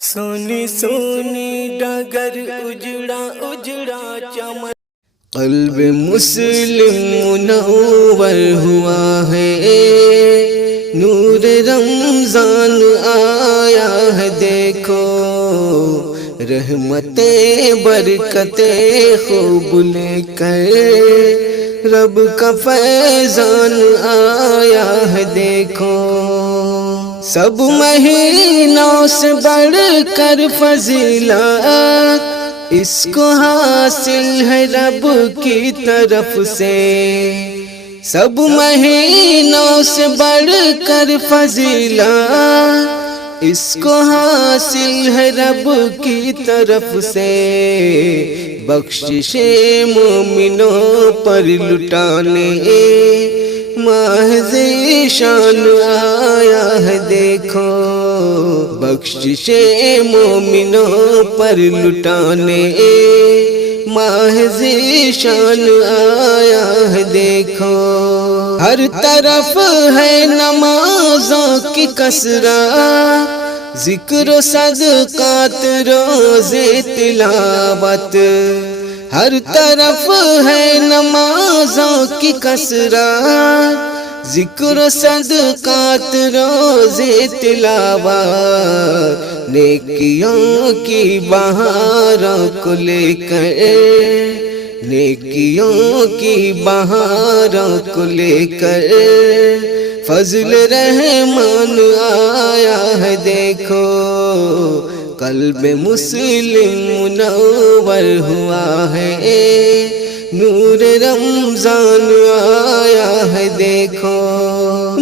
سونی سونی ڈگر اجڑا اجڑا چمن، قلب مسلم منور ہوا ہے، نور رمضان آیا ہے دیکھو، رحمتیں برکتیں خوب لے کر رب کا فیضان آیا ہے دیکھو، سب مہینوں سے بڑھ کر فضیلت اس کو حاصل ہے رب کی طرف سے، سب مہینوں سے بڑھ کر فضیلت اس کو حاصل ہے رب کی طرف سے، بخشش مومنوں پر لٹانے ماہ ذیشان آیا ہے دیکھو، بخشش مومنوں پر لٹانے ماہ ذیشان آیا ہے دیکھو، ہر طرف ہے نمازوں کی کثرت، ذکر و صدقات روزے تلاوت، ہر طرف ہے نمازوں کی کثرت، ذکر و صدقات روزے تلاوت، نیکیوں کی بہاروں کو لے کر، نیکیوں کی بہاروں کو لے کر فضل رحمان آیا ہے دیکھو، قلب مسلم منور ہوا ہے، نور رمضان آیا ہے دیکھو،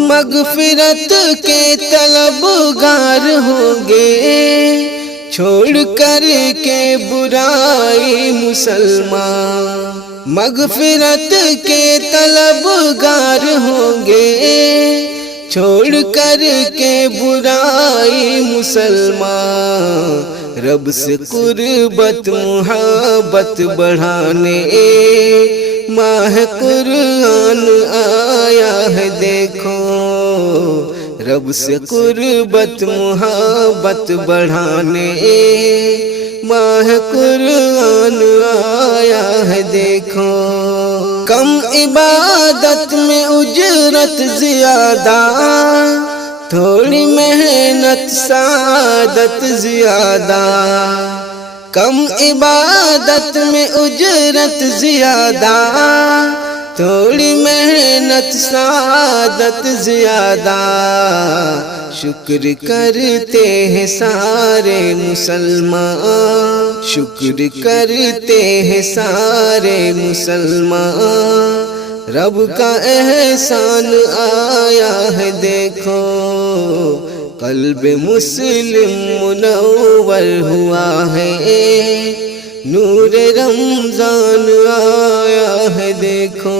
مغفرت کے طلبگار ہوں گے چھوڑ کر کے برائی مسلمان، مغفرت کے طلبگار ہوں گے چھوڑ کر کے برائی مسلمان، رب سے قربت محبت بڑھانے ماہ قرآن آیا ہے دیکھو، رب سے قربت محبت بڑھانے ماہ قرآن آیا ہے دیکھو، کم عبادت میں اجرت زیادہ، تھوڑی محنت سعادت زیادہ، کم عبادت میں اجرت زیادہ، تھوڑی محنت سعادت زیادہ، شکر کرتے ہیں سارے مسلمان، شکر کرتے ہیں سارے مسلمان، رب کا احسان آیا ہے دیکھو، قلب مسلم منور ہوا ہے، نور رمضان آیا ہے دیکھو۔